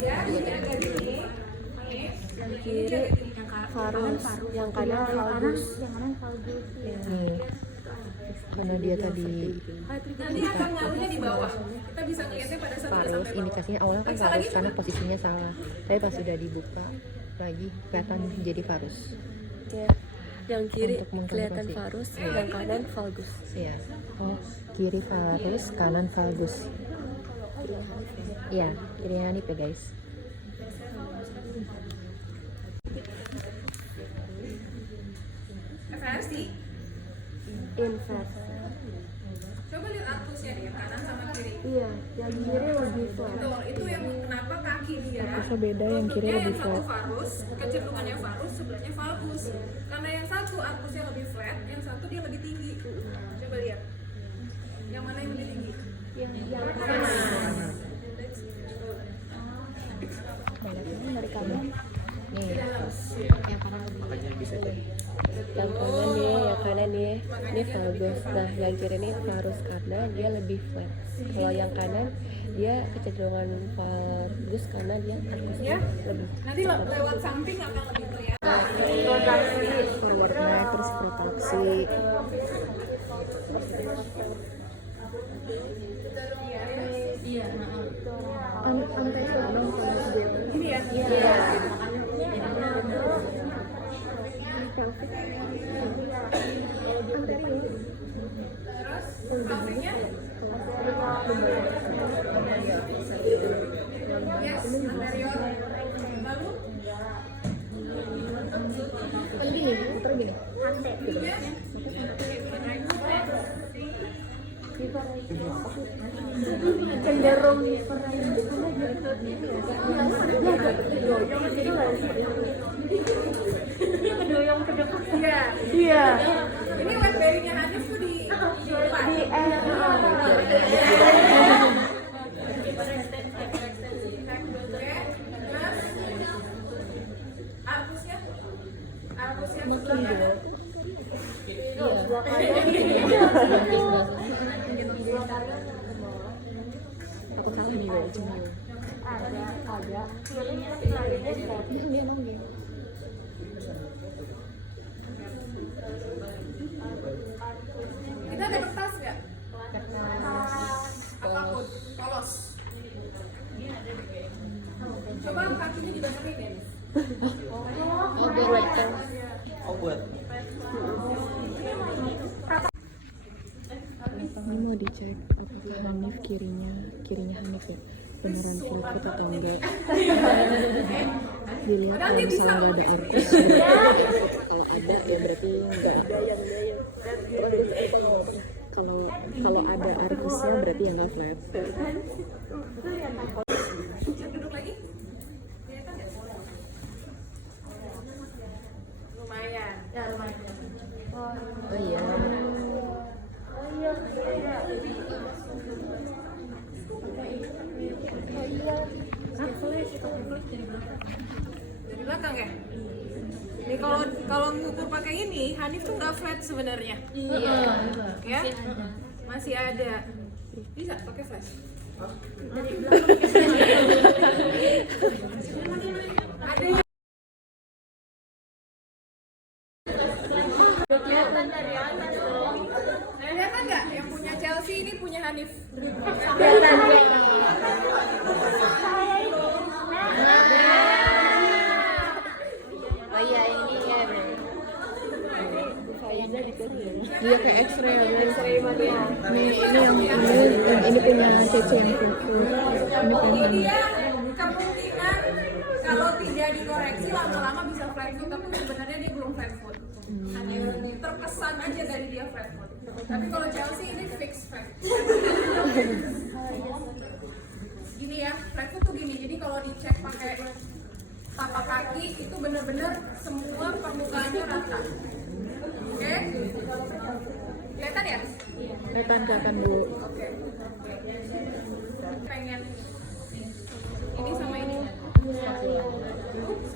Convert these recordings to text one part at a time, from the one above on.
Yang kiri Varus, yang kanan Valgus. Karena dia tadi Nanti akan ngaruhnya di bawah. Kita bisa ngelihatnya pada 1 Varus, sampai bawah. indikasinya awalnya kan Varus karena posisinya salah. Tapi pas sudah dibuka lagi kelihatan jadi Varus. Ya. Yang kiri Untuk kelihatan mengkonfirmasi. Varus, yang kanan Valgus. Iya. Oh, kiri Varus, kanan Valgus. Iya, kirinya Hanif ya guys. Versi. Inversi. Coba lihat arkusnya deh, kanan sama kiri. Iya, yang kiri lebih flat. Betul, itu yang kenapa kaki dia. Arkusnya beda, yang kiri lututnya lebih yang satu flat. varus, kecenderungannya varus, sebelahnya valgus. Karena yang satu arkusnya lebih flat, yang satu dia lebih tinggi. Coba lihat. Yang mana yang lebih tinggi? Yang dari kanan. Nih, Yang kanan dia, ini Valgus. Nah, yang kiri ini Varus karena dia lebih flat. Kalau yang kanan dia kecenderungan Valgus karena dia arkusnya lebih. Nanti lewat samping akan lebih kelihatan. forwardnya terus protraksi. Ini ya. Terus sampingnya? Yes, anterior. Lalu Cenderung kedoyong ke depan. iya. Iya. Ini wet bearing-nya Hanif tuh di depan. Arkusnya sebelahnya. Aku salah nih, Mbak, cuma Ada. Kita ada kertas nggak? Apapun, polos. Coba kakinya dibenerin ya. ini mau dicek apakah Hanif kirinya Hanif ya beneran flat foot atau enggak. Dilihat kalau misalnya nggak ada arkus, kalau ada ya berarti enggak. Kalau ada arkusnya berarti ya nggak flat. Duduk lagi. Kelihatan nggak? Lumayan. Ya, lumayan. Oh iya. Dari belakang ya? Nih kalau ngukur pakai ini, Hanif tuh nggak flat sebenarnya. Iya. Ya? Masih ada. Bisa pakai flash. Ada yang kelihatan dari atas loh. Kelihatan nggak? Yang punya Chelsea ini punya Hanif. Oh iya, ini ya. Dia kayak X-ray ya, guys. X-ray mania. Ini punya Cece yang kuku. Ini pengen. Dia kemungkinan kalau tidak dikoreksi lama-lama bisa flat foot, tapi sebenarnya dia belum flat foot. Terkesan aja dari dia flat foot. Tapi kalau Chelsea ini fix flat. Gini ya, flat foot tuh gini. Jadi kalau dicek pakai tapak kaki itu benar-benar semua permukaannya rata. Oke? Kelihatan ya? Kelihatan Bu. Oke. Pengen ini sama ini.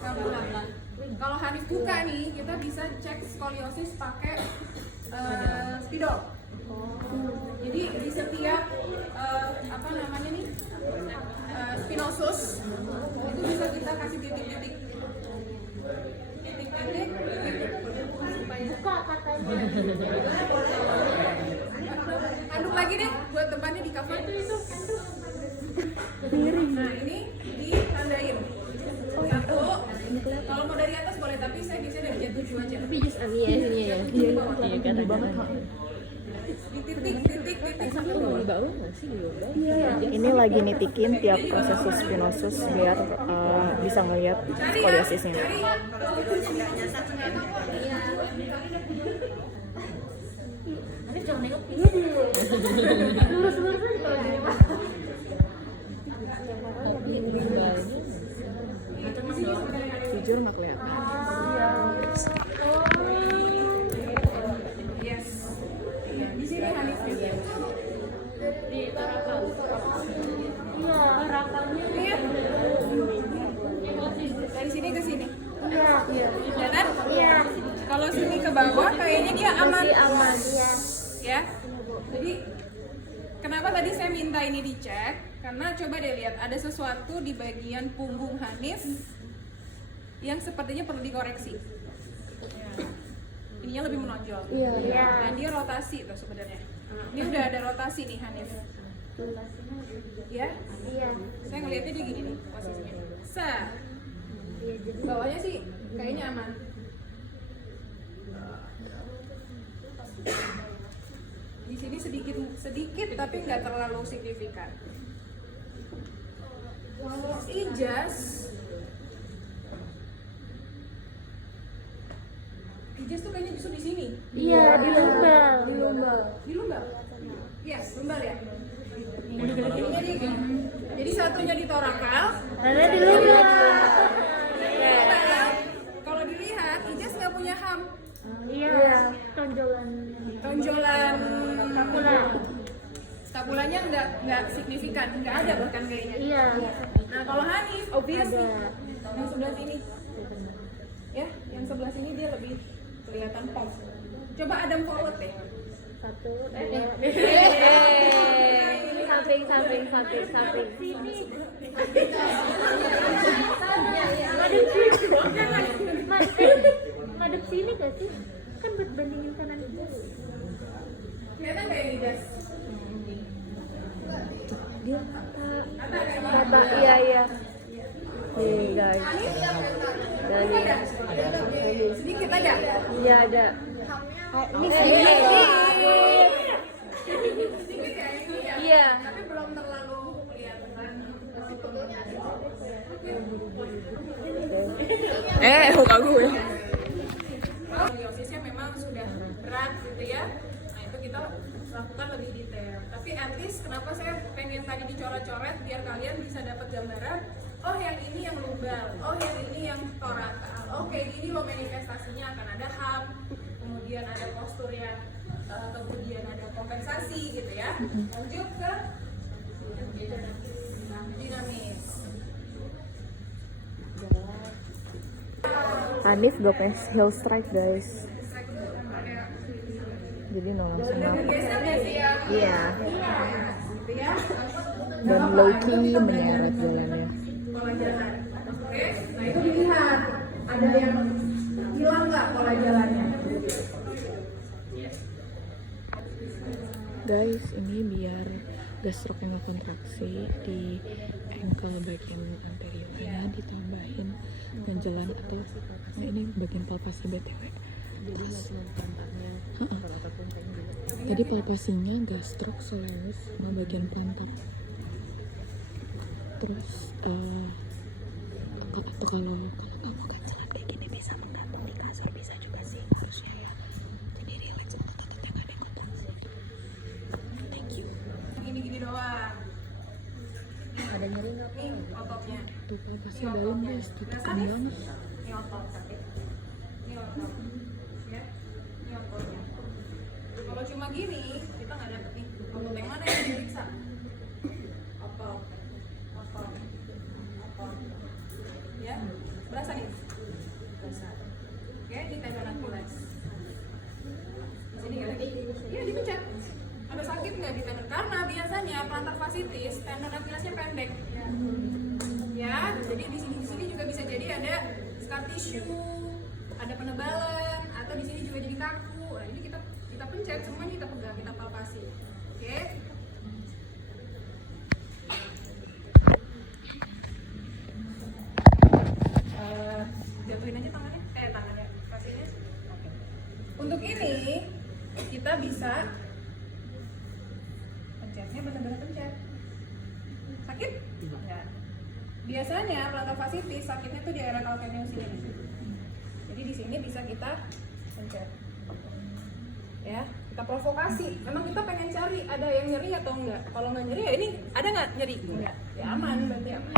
Scapula. Kalau Hanif buka nih, kita bisa cek skoliosis pakai spidol. Jadi di setiap apa namanya nih spinosus itu bisa kita kasih titik-titik Buka katanya. aduk lagi deh buat depannya di cover itu. Nah ini ditandain satu. Kalau mau dari atas boleh, tapi saya biasanya dari jatuh 7 aja. Tapi just ya sini ya. Iya banget. Di titik sampai bawah. Di bawah nggak sih di bawah? Ini lagi nitikin tiap proses spinosus biar bisa ngeliat skoliosisnya. Cari. Jangan nengok kiri. Lurus-lurus aja. Jujur nggak kelihatan. Yes. Di sini Hanifnya. Di Tarakal. Iya, rakalnya. Iya. Dari sini ke sini. Iya. Kelihatan? Iya. Kalau sini ke bawah kayaknya dia aman. Masih aman, iya. Ya. Jadi kenapa tadi saya minta ini dicek? Karena coba deh lihat ada sesuatu di bagian punggung Hanif yang sepertinya perlu dikoreksi. Ininya lebih menonjol. Iya. Dan dia rotasi tuh sebenarnya. Ini udah ada rotasi nih Hanif. Ya? Iya. Saya ngelihatnya dia gini nih posisinya. Iya, jadi Bawahnya sih kayaknya aman. Di sini sedikit tapi nggak terlalu signifikan. Kalau ijas tuh kayaknya justru di sini. iya, di lumbal. Di lumbal. Yes, lumbal ya. Jadi satunya di torakal. Ada di lumbal. Lumbal. Kalau dilihat, ijas nggak punya ham. Iya, tonjolan. Tonjolan Skapula. skapulanya nggak signifikan, nggak ada bahkan kayaknya. Iya. Nah kalau Hanif, obviously Ada. yang sebelah sini, ya, yang sebelah sini dia lebih kelihatan pop. Coba Adam forward deh. Satu. Samping. Sini. Ngadep sini. Ngadep sini gak sih? Kan buat bandingin kanan kiri. Kelihatan nggak ini Jas? Dia Kata iya. Nih guys. Dan ini sedikit aja. iya ada. Ini Sedikit ya ini ya. Iya. Tapi belum terlalu kelihatan. Muka gue. Skoliosisnya memang sudah berat gitu ya. Nah itu kita lakukan lebih detail. Tapi at least kenapa saya pengen tadi dicoret-coret biar kalian bisa dapat gambaran. Oh yang ini yang lumbal, oh yang ini yang torakal. Oke gini loh manifestasinya akan ada ham, kemudian ada postur yang kemudian ada kompensasi gitu ya. Lanjut ke dinamis. Hanif gak punya heel strike guys. Jadi nolong sama. Geser nggak sih ya? Iya. Gitu ya. Dan low key menyeret jalannya. Pola jalan. Oke, nah itu dilihat ada yang hilang nggak pola jalannya. Guys, ini biar gastrok yang kontraksi di ankle bagian anteriornya ditambahin ganjalan atau ini bagian palpasi BTW. Jadi palpasinya gastrok, soleus, sama bagian pantat. Terus atau kalau kamu ganjalan kayak gini bisa menggantung di kasur, bisa juga sih harusnya ya. Jadi relax, otot-ototnya nggak ada yang kontraksi. Thank you. Gini-gini doang. Ada nyeri nggak? Nih ototnya. Tuh palpasi dalam guys, tuh tekan banget. Ini otot sakit. Ini otot. Ya. Ini ototnya. Kalau cuma gini, kita nggak dapet nih. Otot yang mana yang diperiksa? Otot. Otot. Otot. Ya. Berasa nih? Berasa. Oke, ini tendon Achilles. Di sini kan? Iya, dipencet. Ada sakit nggak di tendon? Karena biasanya plantar fasciitis tendon Achillesnya pendek. Ya, jadi di sini juga bisa jadi ada scar tissue, ada penebalan, atau di sini juga jadi kaku. Nah, ini kita pencet semuanya, kita pegang, kita palpasi. Oke. Jatuhin aja tangannya, kasihnya. Untuk ini kita bisa pencetnya benar-benar pencet. Sakit? Enggak. Biasanya plantar fasciitis sakitnya tuh di area calcaneus ini. Jadi di sini bisa kita pencet. Ya, kita provokasi. Memang kita pengen cari ada yang nyeri atau enggak. Kalau nggak nyeri ya ini ada nggak nyeri? Enggak. Ya aman, berarti aman.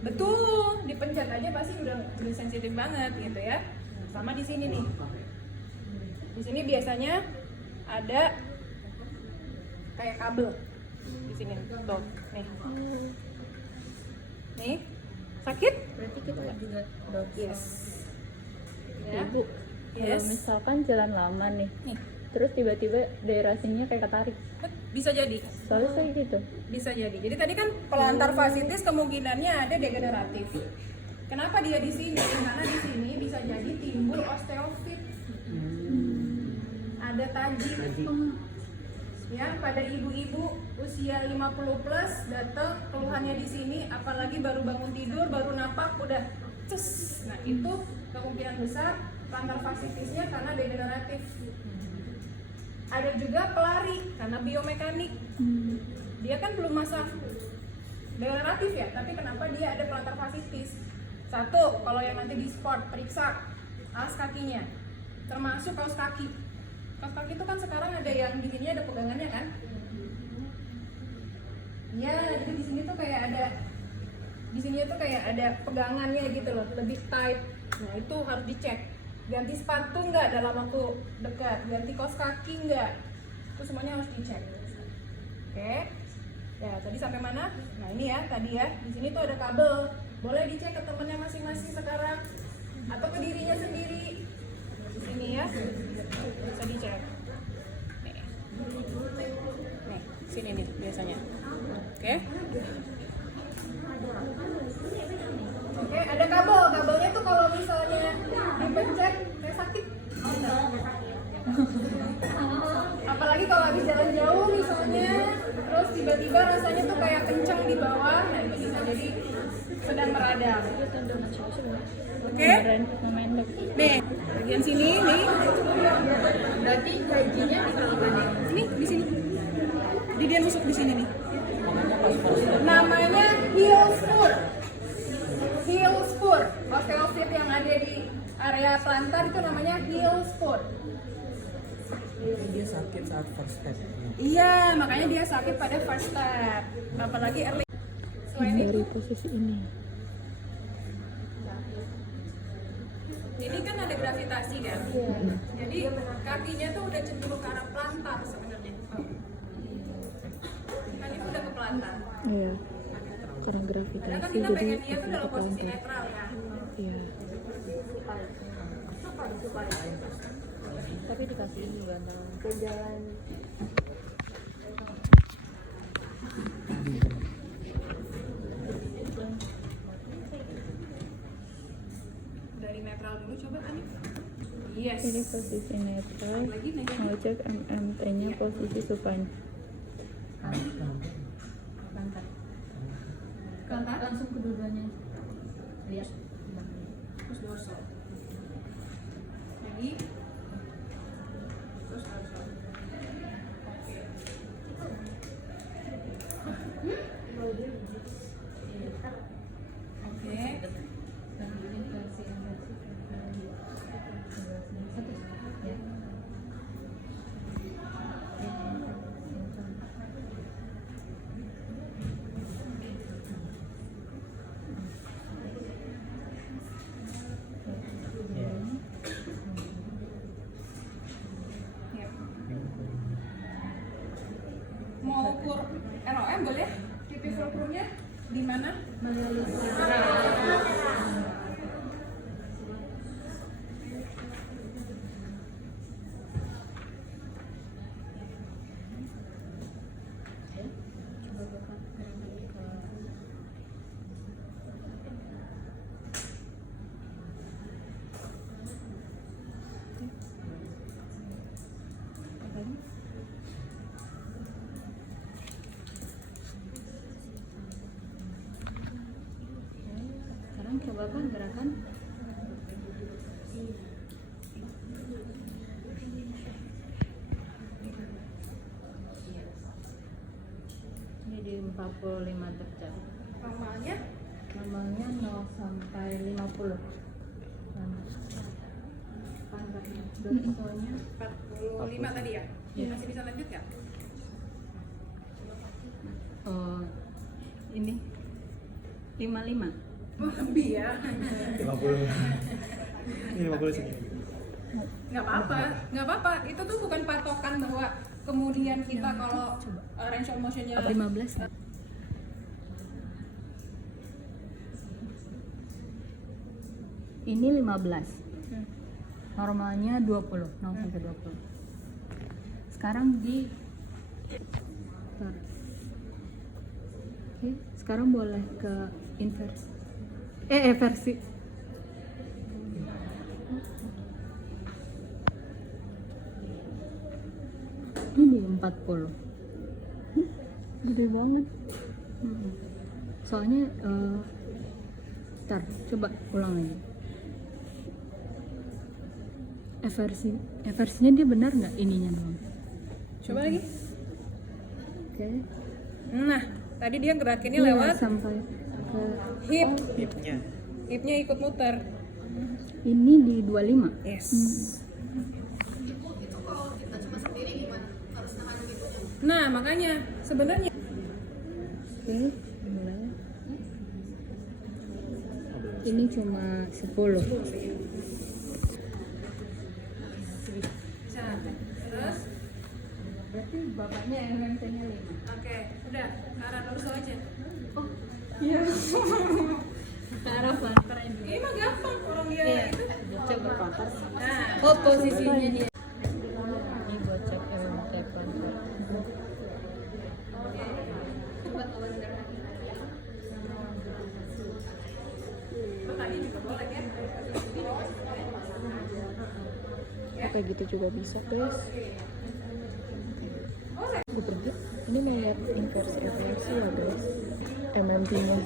Betul, dipencet aja pasti udah sensitif banget gitu ya. Sama di sini nih. Di sini biasanya ada kayak kabel di sini tuh, nih. Nih, sakit? Berarti kita juga dok. Yes. Ya. Ibu, kalau Yes. misalkan jalan lama nih, Nih, terus tiba-tiba daerah sininya kayak ketarik, bisa jadi. soalnya saya gitu. Bisa jadi. Jadi tadi kan pelantar fasciitis kemungkinannya ada degeneratif. Kenapa dia di sini? Karena di sini bisa jadi timbul osteofit. Ada taji. Ya, pada ibu-ibu usia 50 plus datang keluhannya di sini, apalagi baru bangun tidur, baru napak udah cus. Nah, itu kemungkinan besar plantar fasciitisnya karena degeneratif. Ada juga pelari karena biomekanik. Dia kan belum masa degeneratif ya, tapi kenapa dia ada plantar fasciitis? Satu, kalau yang nanti di sport periksa alas kakinya, termasuk kaos kaki. Kaos kaki itu kan sekarang ada yang di sini ada pegangannya kan? Ya, jadi di sini tuh kayak ada pegangannya gitu loh, lebih tight. Nah, itu harus dicek. Ganti sepatu nggak dalam waktu dekat, ganti kaos kaki nggak, itu semuanya harus dicek. Oke, ya tadi sampai mana? Nah ini ya tadi ya, di sini tuh ada kabel, boleh dicek ke temennya masing-masing sekarang, atau ke dirinya sendiri. Di sini ya, bisa dicek. Nih, sini nih biasanya. Oke. Oke, ada kabel. Kabelnya tuh kalau misalnya dipencet kayak sakit. Apalagi kalau habis jalan jauh misalnya, terus tiba-tiba rasanya tuh kayak kencang di bawah, nah itu bisa jadi sedang meradang. Oke? Lumayan dok. Nih, bagian sini nih. Berarti gajinya bisa apa nih? Sini, di sini. Jadi dia masuk di sini nih. Namanya heel spur. Heel spur. Osteofit yang ada di area plantar itu namanya heel spur. Dia sakit saat first step. Iya, makanya dia sakit pada first step. Apalagi early. Selain itu, Dari posisi ini. ini kan ada gravitasi kan? Jadi kakinya tuh udah cenderung ke arah plantar sebenarnya. Kan itu udah ke plantar. Iya. Karena Padahal gravitasi kan kita jadi pengen dia tuh akan dalam ke posisi plantar. netral ya. Iya. Tapi dikasih ini bantal ke jalan. Dari netral dulu coba Anif. Yes. Ini posisi netral. Lagi nih. Mau cek MMT-nya posisi supine. Plantar. Langsung kedua-duanya. Lihat. Terus dorsal. Lagi. Terus dorsal. Oke. Ya. Mau ukur ROM boleh? Tipe fulcrumnya di mana? berapa gerakan? Ini di 45 derajat. Normalnya Normalnya 0 sampai 50. Pantatnya. Dorsonya 45 tadi ya? Masih bisa lanjut nggak? oh, ini 55. Lebih ya? 50. Ini 50 segini. Nggak apa-apa. Itu tuh bukan patokan bahwa kemudian kita kalau range of motionnya 15 nggak? Ini 15. Normalnya 20, 0 sampai 20. Sekarang di Bentar. Oke, sekarang boleh ke inversi. Versi. Ini 40. Gede banget. Soalnya ntar coba ulang lagi. Versinya dia benar nggak ininya doang? Coba lagi. Oke. Nah, tadi dia gerakinnya Iya, lewat sampai ke hip. Hipnya. Hipnya ikut muter. ini di 25. Yes. Nah, makanya sebenarnya Oke, mulai. Ini cuma 10. bisa. Terus, Berarti bapaknya MMT-nya 5. oke, udah ke arah dorsal aja. Ke arah fronter ini. Ini mah gampang orang dia itu. Coba fronter. Nah, Oh, posisinya dia. Ini buat cek MMT fronter. lo tadi juga boleh ya. Kayak gitu juga bisa guys. Gue berhenti. Ini mau lihat inversi ya guys. MMT nya.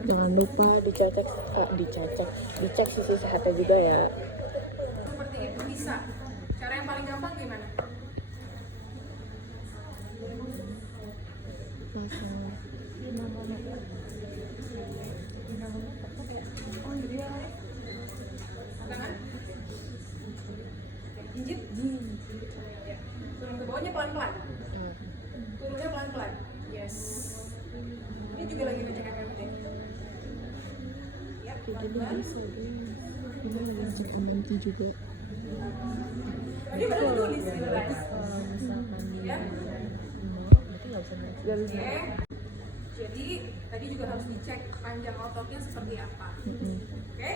Jangan lupa dicek sisi sehatnya juga ya. Seperti itu bisa. Cara yang paling gampang gimana? Tangan. Injit. Ya. Turun ke bawahnya pelan-pelan. Turunnya pelan-pelan. Yes. Ini juga lagi ngecek MMT. Ya, pelan-pelan. Ini lagi ngecek MMT juga. Tadi baru tulis relax. Ya. Oke. Jadi tadi juga harus dicek panjang ototnya seperti apa. Oke.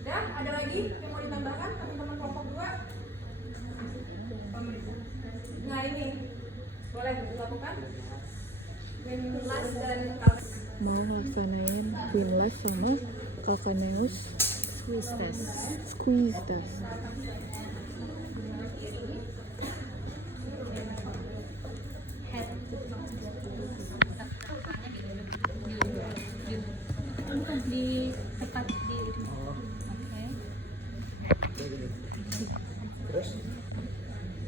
Udah, ada lagi yang mau ditambahkan teman-teman kelompok 2? Nah ini boleh dilakukan. Pinlas dan kalkus. Mau laksanain pinlas sama calcaneus squeeze test. Di tepat di Oke.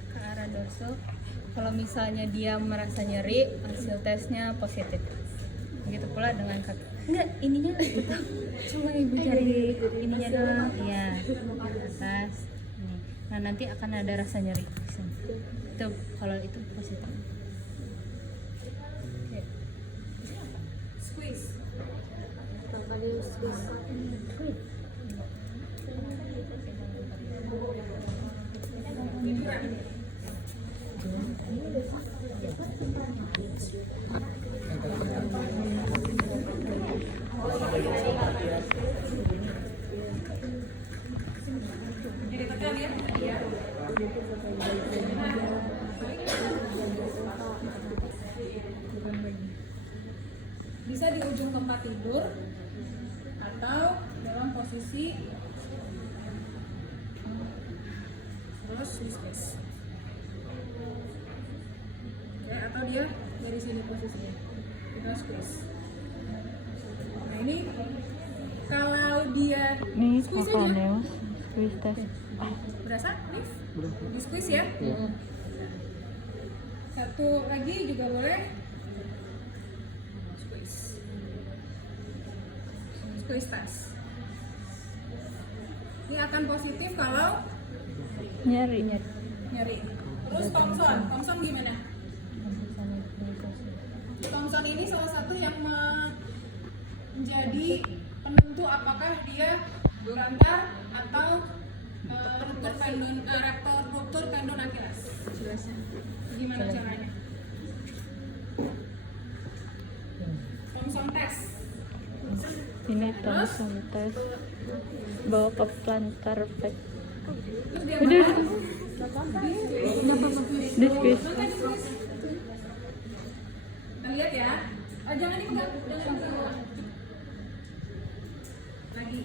Ke arah dorsal. Kalau misalnya dia merasa nyeri, hasil tesnya positif. Begitu pula dengan kaki. Enggak, ininya tetap. Cuma ibu cari ininya doang. Iya. Atas. Ini. Nah, nanti akan ada rasa nyeri. Itu kalau itu positif. Oke. Squeeze. Jadi Bisa di ujung tempat tidur atau dalam posisi terus discuss. Oke, atau dia dari sini posisinya kita squeeze. Nah ini kalau dia Nih squeeze apa aja, nih mas? Squeeze test. berasa nih di squeeze ya. Satu lagi juga boleh squeeze. Squeeze tas. Ini akan positif kalau Nyari. nyari. Terus Thompson gimana? Thompson ini salah satu yang menjadi penentu apakah dia plantar atau ruptur tendon Achilles. Gimana caranya? Thompson test. Ini Thompson test. Bawa ke plantar back. Terus dia Udah. makan. Di squeeze. Kita lihat ya. Oh, jangan dipegang. Jangan dipegang. Lagi.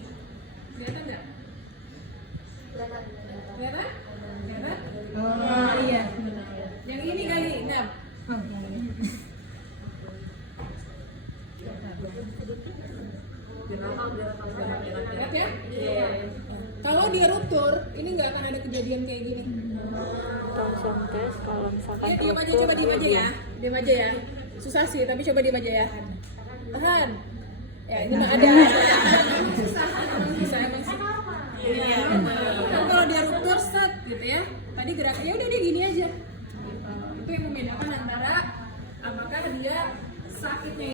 Kelihatan nggak? Kelihatan? Kelihatan? Oh iya. Yang ini kali, enggak? Lihat ya? Kalau dia ruptur, ini nggak akan ada kejadian kayak gini. Thompson test kalau misalkan Ya, diam aja, coba diam aja ya. Diam aja ya. Susah sih, tapi coba diam aja ya. Tahan. Ya, ini mah ada. Susah, emang susah, emang susah. Iya. Kan kalau dia ruptur set gitu ya. Tadi geraknya udah dia gini aja. Itu yang membedakan antara apakah dia sakitnya